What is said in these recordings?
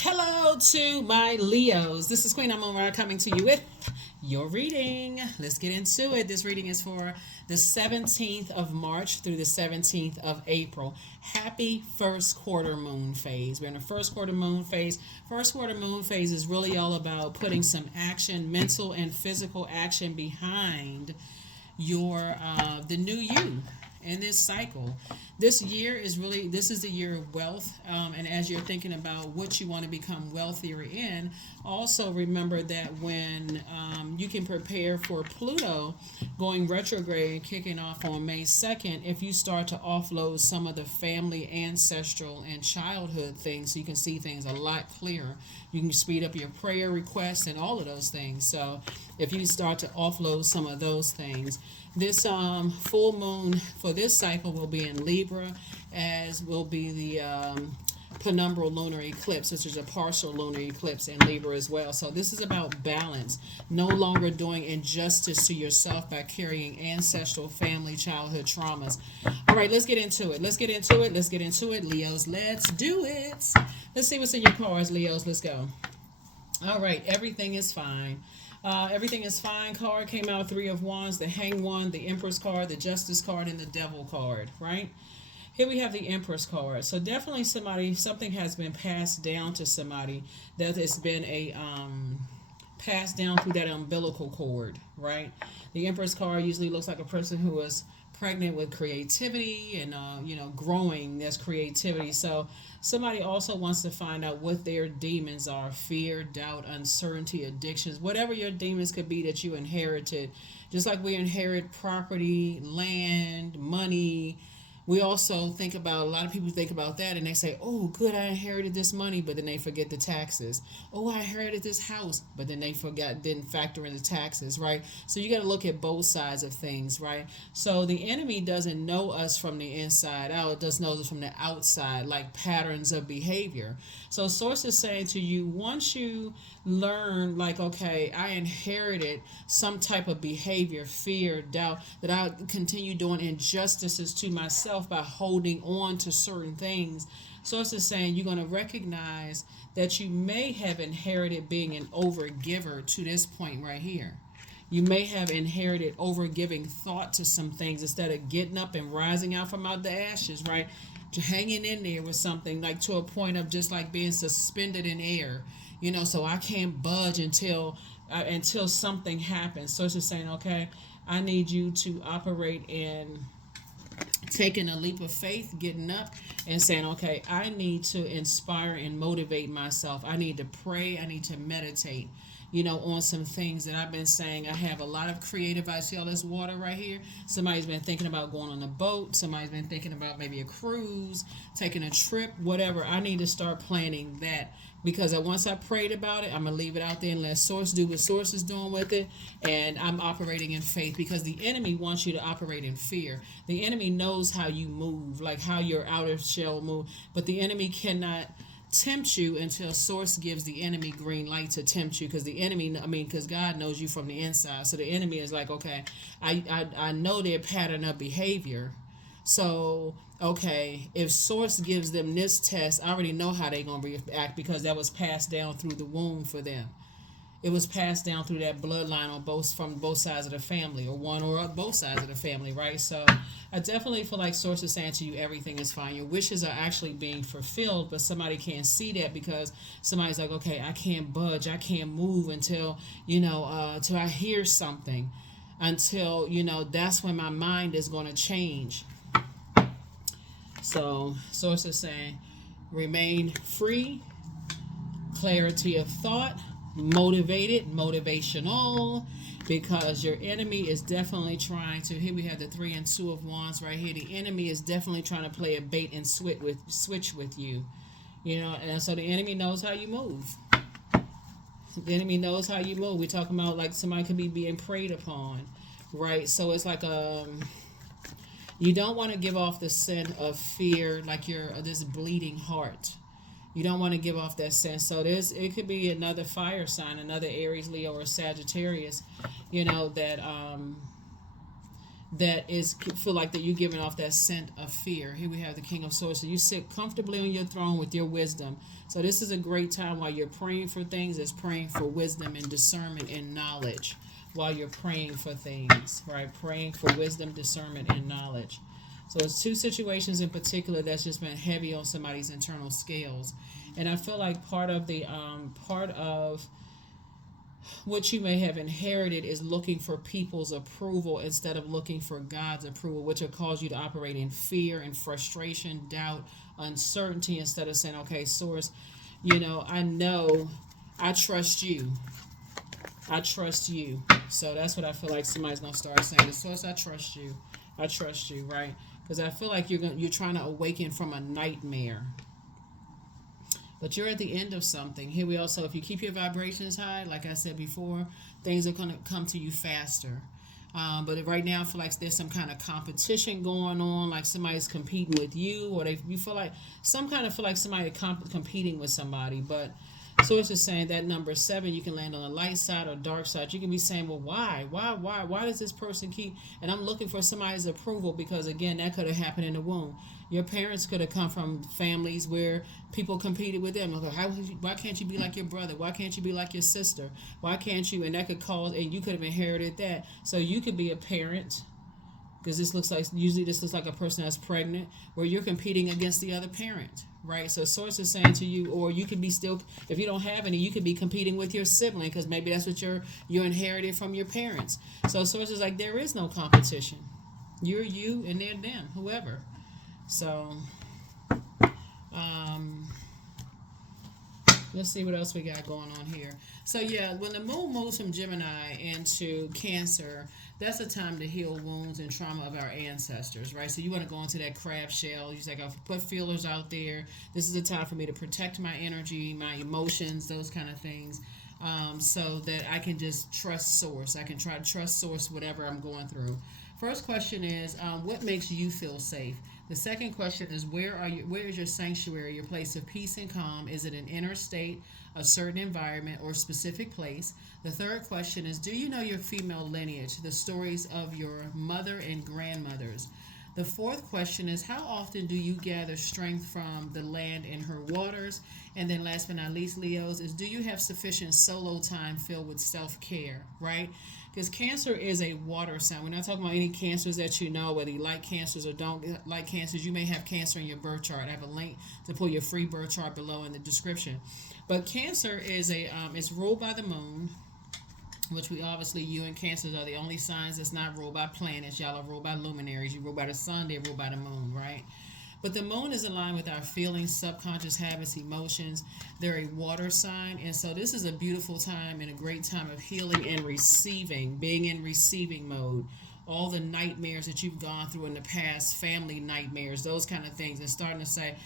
Hello to my Leos. This is Queen Amun Ra coming to you with your reading. Let's get into it. This reading is for the 17th of March through the 17th of April. Happy first quarter moon phase. We're in the first quarter moon phase. First quarter moon phase is really all about putting some action, mental and physical action behind your the new you in this cycle. This year is really, this is the year of wealth, and as you're thinking about what you want to become wealthier in, also remember that when you can prepare for Pluto going retrograde and kicking off on May 2nd, if you start to offload some of the family, ancestral, and childhood things, so you can see things a lot clearer. You can speed up your prayer requests and all of those things. So if you start to offload some of those things, this full moon for this cycle will be in Libra, as will be the penumbral lunar eclipse, which is a partial lunar eclipse in Libra as well. So this is about balance, no longer doing injustice to yourself by carrying ancestral, family, childhood traumas. All right, let's get into it. Let's get into it. Let's get into it, Leos. Let's do it. Let's see what's in your cards, Leos. Let's go. All right, everything is fine. Everything is fine card came out, Three of Wands, the Hanged One, the Empress card, the Justice card, and the Devil card, right? Here we have the Empress card. So definitely something has been passed down to somebody that has been a passed down through that umbilical cord, right? The Empress card usually looks like a person who was pregnant with creativity and growing. That's creativity. So somebody also wants to find out what their demons are: fear, doubt, uncertainty, addictions, whatever your demons could be that you inherited. Just like we inherit property, land, money, we also think about, a lot of people think about that and they say, oh, good, I inherited this money, but then they forget the taxes. Oh, I inherited this house, but then they didn't factor in the taxes, right? So you got to look at both sides of things, right? So the enemy doesn't know us from the inside out, it just knows us from the outside, like patterns of behavior. So source is saying to you, once you learn, like, okay, I inherited some type of behavior, fear, doubt, that I continue doing injustices to myself by holding on to certain things. So it's just saying you're going to recognize that you may have inherited being an overgiver to this point right here. You may have inherited overgiving thought to some things instead of getting up and rising out from out the ashes, right? Hanging in there with something, like to a point of just like being suspended in air, so I can't budge until something happens. So it's just saying, okay, I need you to operate in taking a leap of faith, getting up and saying, okay, I need to inspire and motivate myself. I need to pray. I need to meditate, on some things that I've been saying. I have a lot of creative. I see all this water right here. Somebody's been thinking about going on a boat. Somebody's been thinking about maybe a cruise, taking a trip, whatever. I need to start planning that, because once I prayed about it, I'm going to leave it out there and let source do what source is doing with it. And I'm operating in faith, because the enemy wants you to operate in fear. The enemy knows how you move, like how your outer shell move, but the enemy cannot tempt you until source gives the enemy green light to tempt you, because God knows you from the inside. So the enemy is like, okay, I know their pattern of behavior. So, okay, if source gives them this test, I already know how they're going to react, because that was passed down through the womb for them. It was passed down through that bloodline from both sides of the family, or one or both sides of the family, right? So I definitely feel like source is saying to you, everything is fine. Your wishes are actually being fulfilled, but somebody can't see that, because somebody's like, okay, I can't budge, I can't move until till I hear something, until that's when my mind is going to change. So source is saying, remain free, clarity of thought, motivated, motivational, because your enemy is definitely trying to, here we have the 3 and 2 of Wands right here. The enemy is definitely trying to play a bait and switch with you, and so the enemy knows how you move. The enemy knows how you move. We're talking about like somebody could be being preyed upon, right? So it's like you don't want to give off the scent of fear, like you're this bleeding heart. You don't want to give off that sense. So it could be another fire sign, another Aries, Leo, or Sagittarius, that that is feel like that you're giving off that scent of fear. Here we have the King of Swords. So you sit comfortably on your throne with your wisdom. So this is a great time while you're praying for things, is praying for wisdom and discernment and knowledge while you're praying for things, right? Praying for wisdom, discernment, and knowledge. So it's two situations in particular that's just been heavy on somebody's internal scales. And I feel like part of what you may have inherited is looking for people's approval instead of looking for God's approval, which will cause you to operate in fear and frustration, doubt, uncertainty, instead of saying, okay, source, I know, I trust you. I trust you. So that's what I feel like somebody's going to start saying. The source, I trust you. I trust you, right? Because I feel like you're trying to awaken from a nightmare. But you're at the end of something. Here we also, if you keep your vibrations high, like I said before, things are going to come to you faster. But right now, I feel like there's some kind of competition going on, like somebody's competing with you, or you feel like feel like somebody competing with somebody. But so it's just saying that number 7, you can land on the light side or dark side. You can be saying, well, why does this person keep? And I'm looking for somebody's approval because, again, that could have happened in the womb. Your parents could have come from families where people competed with them. Like, why can't you be like your brother? Why can't you be like your sister? Why can't you? And that could cause, and you could have inherited that. So you could be a parent, because this looks like a person that's pregnant, where you're competing against the other parent, right? So source is saying to you, or you could be still, if you don't have any, you could be competing with your sibling, because maybe that's what you inherited from your parents. So source is like, there is no competition. You're you and they're them, whoever. So, let's see what else we got going on here. So yeah, when the moon moves from Gemini into Cancer, that's a time to heal wounds and trauma of our ancestors, right? So you want to go into that crab shell. You're like, I'll put feelers out there. This is a time for me to protect my energy, my emotions, those kind of things, so that I can just trust source. I can try to trust source whatever I'm going through. First question is, what makes you feel safe? The second question is, where is your sanctuary, your place of peace and calm? Is it an inner state, a certain environment, or specific place? The third question is, do you know your female lineage, the stories of your mother and grandmothers? The fourth question is, how often do you gather strength from the land and her waters? And then last but not least, Leos, is do you have sufficient solo time filled with self-care, right? Because Cancer is a water sign. We're not talking about any cancers that you know, whether you like cancers or don't like cancers. You may have Cancer in your birth chart. I have a link to pull your free birth chart below in the description. But Cancer is it's ruled by the moon, which you and Cancers are the only signs that's not ruled by planets. Y'all are ruled by luminaries. You rule by the sun, they're ruled by the moon, right? But the moon is aligned with our feelings, subconscious habits, emotions. They're a water sign. And so this is a beautiful time and a great time of healing and receiving, being in receiving mode. All the nightmares that you've gone through in the past, family nightmares, those kind of things, and starting to say,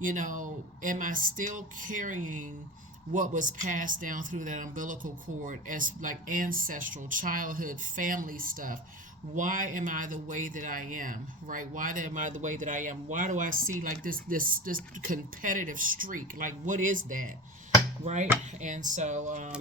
am I still carrying what was passed down through that umbilical cord as like ancestral, childhood, family stuff? Why am I the way that I am, right? Why am I the way that I am? Why do I see like this competitive streak? Like, what is that, right? And so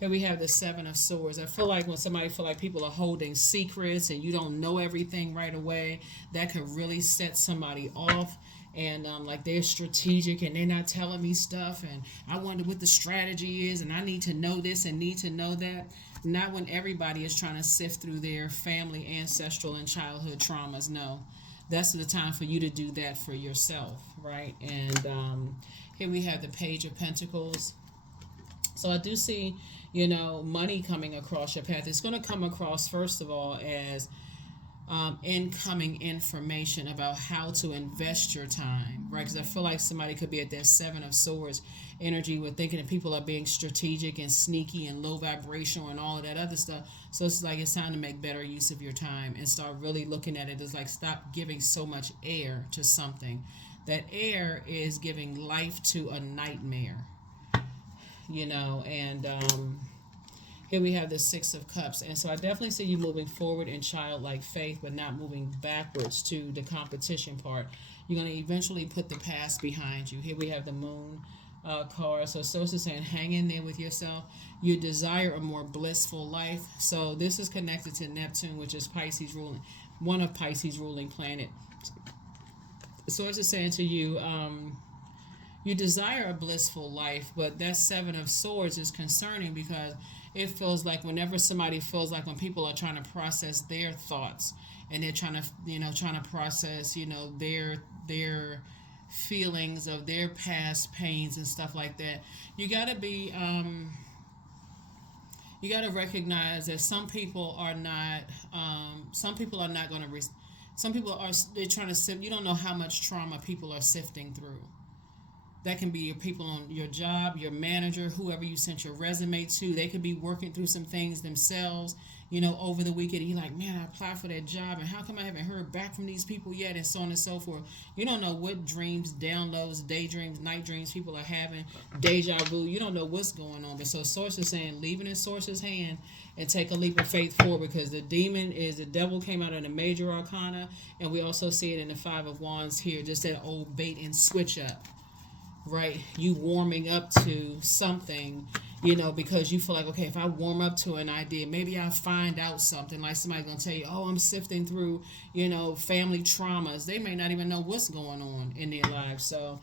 here we have the 7 of Swords. I feel like when somebody feel like people are holding secrets and you don't know everything right away, that could really set somebody off. And like they're strategic and they're not telling me stuff, and I wonder what the strategy is, and I need to know this and need to know that. Not when everybody is trying to sift through their family, ancestral, and childhood traumas. No, that's the time for you to do that for yourself, right? And here we have the Page of Pentacles. So I do see, money coming across your path. It's going to come across, first of all, as incoming information about how to invest your time, right? Because I feel like somebody could be at that 7 of Swords energy with thinking that people are being strategic and sneaky and low vibrational and all of that other stuff. So it's like it's time to make better use of your time and start really looking at it as like, stop giving so much air to something. That air is giving life to a nightmare, and here we have the 6 of Cups. And so I definitely see you moving forward in childlike faith, but not moving backwards to the competition part. You're going to eventually put the past behind you. Here we have the Moon, card. So source is saying hang in there with yourself. You desire a more blissful life. So this is connected to Neptune, which is Pisces ruling, one of Pisces ruling planet. Source is saying to you, you desire a blissful life, but that Seven of Swords is concerning because it feels like whenever somebody feels like when people are trying to process their thoughts and they're trying to process, their feelings of their past pains and stuff like that, you got to be, you got to recognize that some people are not going to, some people are, they're trying to sift, you don't know how much trauma people are sifting through. That can be your people on your job, your manager, whoever you sent your resume to. They could be working through some things themselves, over the weekend. You're like, man, I applied for that job, and how come I haven't heard back from these people yet, and so on and so forth. You don't know what dreams, downloads, daydreams, night dreams people are having, deja vu. You don't know what's going on. But so Source is saying, leave it in Source's hand and take a leap of faith forward, because the devil came out in the major arcana, and we also see it in the Five of Wands here, just that old bait and switch up. Right, you warming up to something, because you feel like, okay, if I warm up to an idea, maybe I'll find out something. Like somebody's gonna tell you, oh, I'm sifting through, family traumas. They may not even know what's going on in their lives. So,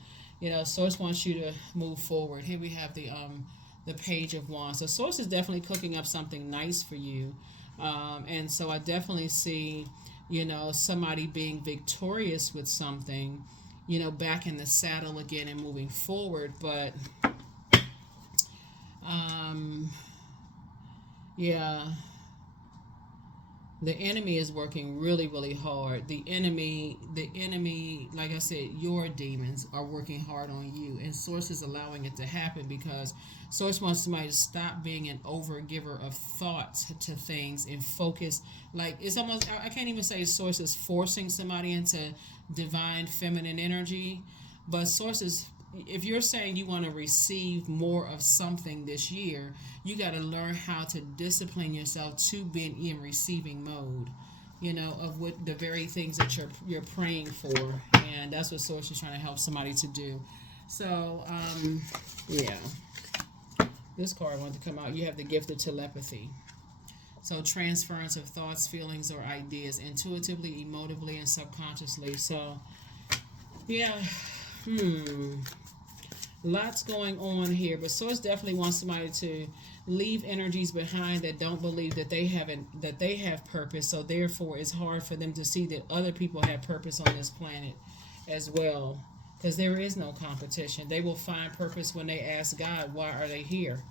Source wants you to move forward. Here we have the Page of Wands. So Source is definitely cooking up something nice for you, and so I definitely see, somebody being victorious with something. Back in the saddle again and moving forward. But, the enemy is working really, really hard. The enemy, like I said, your demons are working hard on you. And Source is allowing it to happen because Source wants somebody to stop being an overgiver of thoughts to things and focus. Like, it's almost, I can't even say Source is forcing somebody into divine feminine energy, but Source is, if you're saying you want to receive more of something this year, you got to learn how to discipline yourself to be in receiving mode, of what the very things that you're praying for. And that's what Source is trying to help somebody to do. So, this card wanted to come out. You have the gift of telepathy. So transference of thoughts, feelings, or ideas intuitively, emotively, and subconsciously. So, lots going on here. But Source definitely wants somebody to leave energies behind that don't believe that they have purpose. So therefore, it's hard for them to see that other people have purpose on this planet as well. Because there is no competition. They will find purpose when they ask God, why are they here?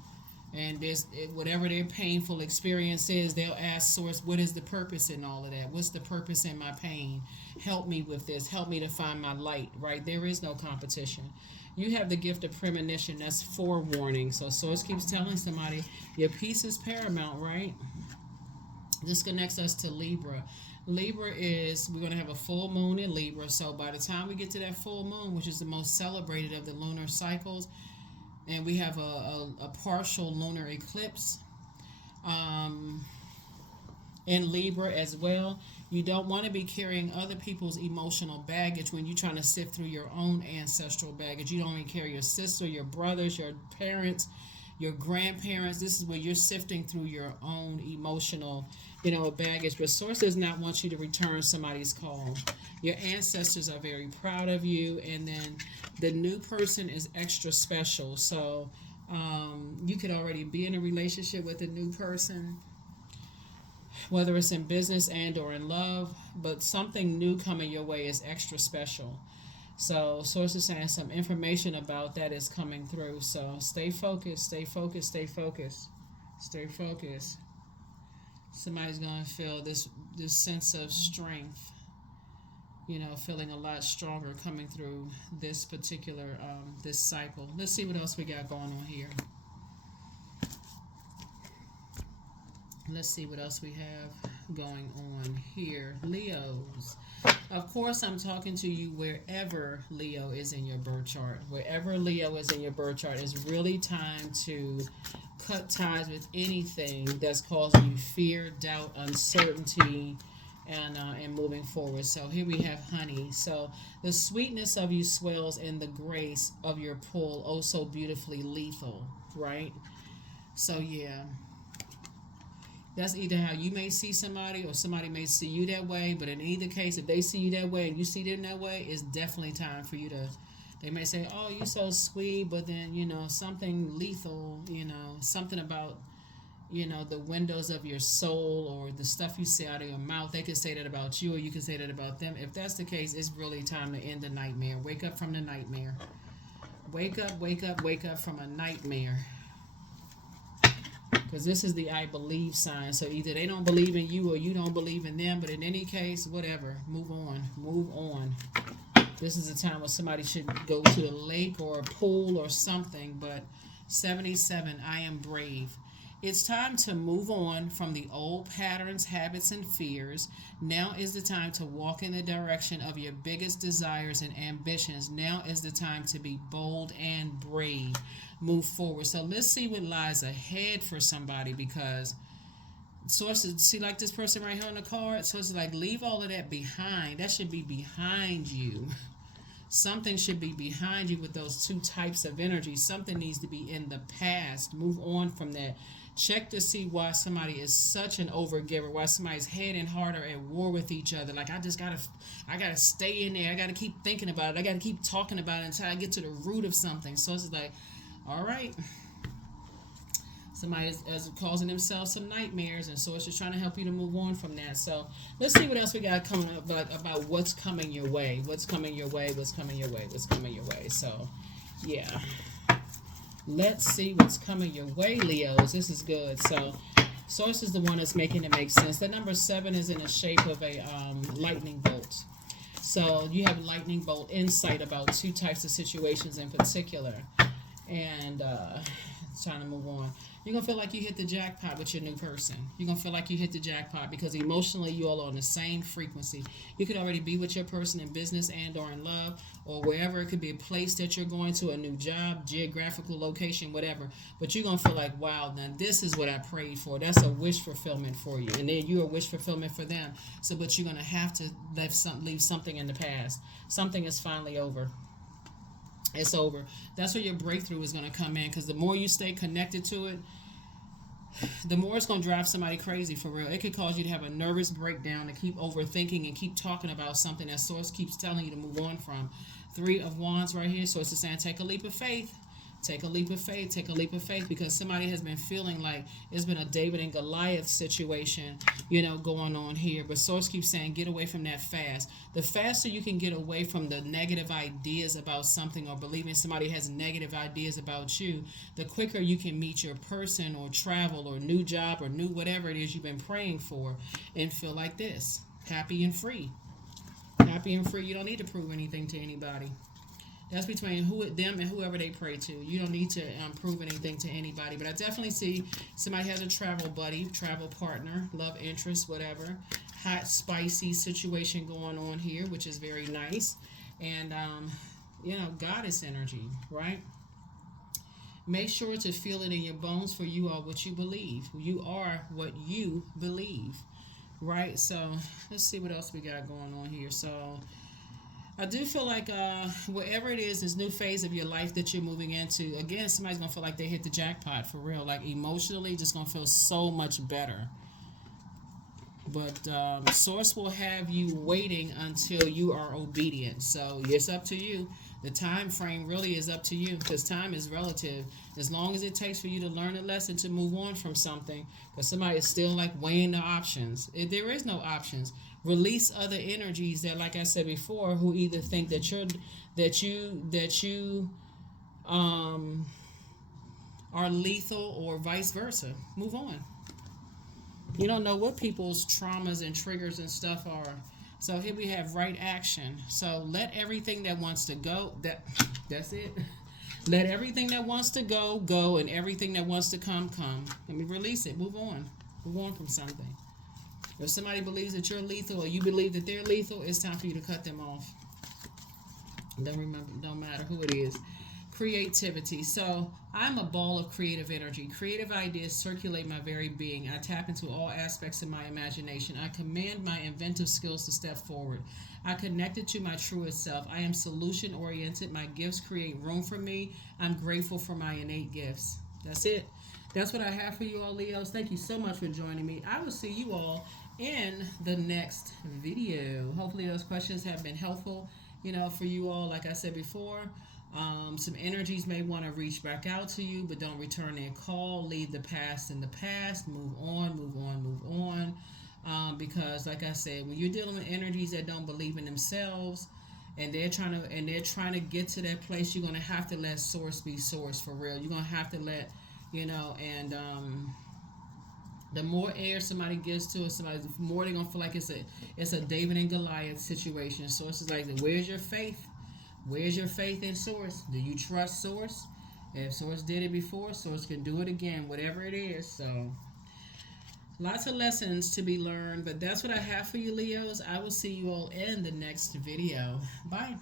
And whatever their painful experience is, they'll ask Source, what is the purpose in all of that? What's the purpose in my pain? Help me with this. Help me to find my light, right? There is no competition. You have the gift of premonition. That's forewarning. So Source keeps telling somebody, your peace is paramount, right? This connects us to Libra. Libra is, we're going to have a full moon in Libra. So by the time we get to that full moon, which is the most celebrated of the lunar cycles, and we have a partial lunar eclipse in Libra as well. You don't want to be carrying other people's emotional baggage when you're trying to sift through your own ancestral baggage. You don't even carry your sister, your brothers, your parents, your grandparents. This is where you're sifting through your own emotional, baggage. But Source does not want you to return somebody's call. Your ancestors are very proud of you, and then the new person is extra special. So you could already be in a relationship with a new person, whether it's in business and or in love, but something new coming your way is extra special. So Source is saying some information about that is coming through. So stay focused, stay focused, stay focused, stay focused. Somebody's going to feel this sense of strength, feeling a lot stronger coming through this particular, this cycle. Let's see what else we got going on here. Let's see what else we have going on here. Leos. Of course, I'm talking to you wherever Leo is in your birth chart. Wherever Leo is in your birth chart, it's really time to cut ties with anything that's causing you fear, doubt, uncertainty, and moving forward. So here we have honey. So the sweetness of you swells in the grace of your pull, oh so beautifully lethal, right? So yeah, that's either how you may see somebody or somebody may see you that way. But in either case, if they see you that way and you see them that way, it's definitely time for you to. They may say, "Oh, you're so sweet," but then something lethal. Something about the windows of your soul or the stuff you say out of your mouth. They could say that about you, or you could say that about them. If that's the case, it's really time to end the nightmare. Wake up from the nightmare. Wake up, wake up, wake up from a nightmare. Because this is the I believe sign. So either they don't believe in you or you don't believe in them. But in any case, whatever. Move on. Move on. This is a time where somebody should go to the lake or a pool or something. But 77, I am brave. It's time to move on from the old patterns, habits, and fears. Now is the time to walk in the direction of your biggest desires and ambitions. Now is the time to be bold and brave. Move forward. So let's see what lies ahead for somebody, because sources, see, like this person right here on the card, so it's like, leave all of that behind. That should be behind you. Something should be behind you with those two types of energy. Something needs to be in the past. Move on from that. Check to see why somebody is such an overgiver, why somebody's head and heart are at war with each other. Like, I gotta stay in there. I gotta keep thinking about it. I gotta keep talking about it until I get to the root of something. So it's like, all right, somebody is causing themselves some nightmares, and so it's just trying to help you to move on from that. So let's see what else we got coming up about what's coming your way. What's coming your way? What's coming your way? What's coming your way? So, yeah. Let's see what's coming your way, Leos. This is good. So, source is the one that's making it make sense. That number 7 is in the shape of a lightning bolt. So, you have lightning bolt insight about two types of situations in particular. And trying to move on. You're going to feel like you hit the jackpot with your new person. You're going to feel like you hit the jackpot because emotionally you all are on the same frequency. You could already be with your person in business and or in love, or wherever. It could be a place that you're going to, a new job, geographical location, whatever. But you're going to feel like, wow, now this is what I prayed for. That's a wish fulfillment for you. And then you're a wish fulfillment for them. So, but you're going to have to leave something in the past. Something is finally over. It's over. That's where your breakthrough is going to come in, because the more you stay connected to it, the more it's going to drive somebody crazy, for real. It could cause you to have a nervous breakdown, to keep overthinking and keep talking about something that source keeps telling you to move on from. 3 of Wands right here. Source is saying, take a leap of faith. Take a leap of faith. Take a leap of faith, because somebody has been feeling like it's been a David and Goliath situation, going on here. But source keeps saying, get away from that fast. The faster you can get away from the negative ideas about something, or believing somebody has negative ideas about you, the quicker you can meet your person or travel or new job or new whatever it is you've been praying for, and feel like this, happy and free. Happy and free. You don't need to prove anything to anybody. That's between them and whoever they pray to. You don't need to prove anything to anybody. But I definitely see somebody has a travel buddy, travel partner, love interest, whatever. Hot, spicy situation going on here, which is very nice. And, goddess energy, right? Make sure to feel it in your bones, for you are what you believe. You are what you believe, right? So let's see what else we got going on here. So I do feel like whatever it is, this new phase of your life that you're moving into, again, somebody's going to feel like they hit the jackpot, for real. Like, emotionally, just going to feel so much better. But source will have you waiting until you are obedient. So it's up to you. The time frame really is up to you, because time is relative. As long as it takes for you to learn a lesson to move on from something, because somebody is still like weighing the options. There is no options. Release other energies that, like I said before, who either think that you are lethal, or vice versa. Move on. You don't know what people's traumas and triggers and stuff are. So here we have right action. So let everything that wants to go, that's it. Let everything that wants to go, go, and everything that wants to come. Let me release it. Move on. Move on from something. If somebody believes that you're lethal, or you believe that they're lethal, it's time for you to cut them off. Don't matter who it is. Creativity. So I'm a ball of creative energy. Creative ideas circulate my very being. I tap into all aspects of my imagination. I command my inventive skills to step forward. I connected to my truest self. I am solution oriented. My gifts create room for me. I'm grateful for my innate gifts. That's it. That's what I have for you all, Leos. Thank you so much for joining me. I will see you all in the next video. Hopefully those questions have been helpful, for you all. Like I said before, some energies may want to reach back out to you, but don't return their call. Leave the past in the past. Move on, move on, move on. Because, like I said, when you're dealing with energies that don't believe in themselves, and they're trying to get to that place, you're gonna have to let source be source for real. You're gonna have to let, and the more air somebody gives to it, the more they're gonna feel like it's a David and Goliath situation. Source is like, where's your faith? Where's your faith in source? Do you trust source? If source did it before, source can do it again, whatever it is. So lots of lessons to be learned, but that's what I have for you, Leos. I will see you all in the next video. Bye.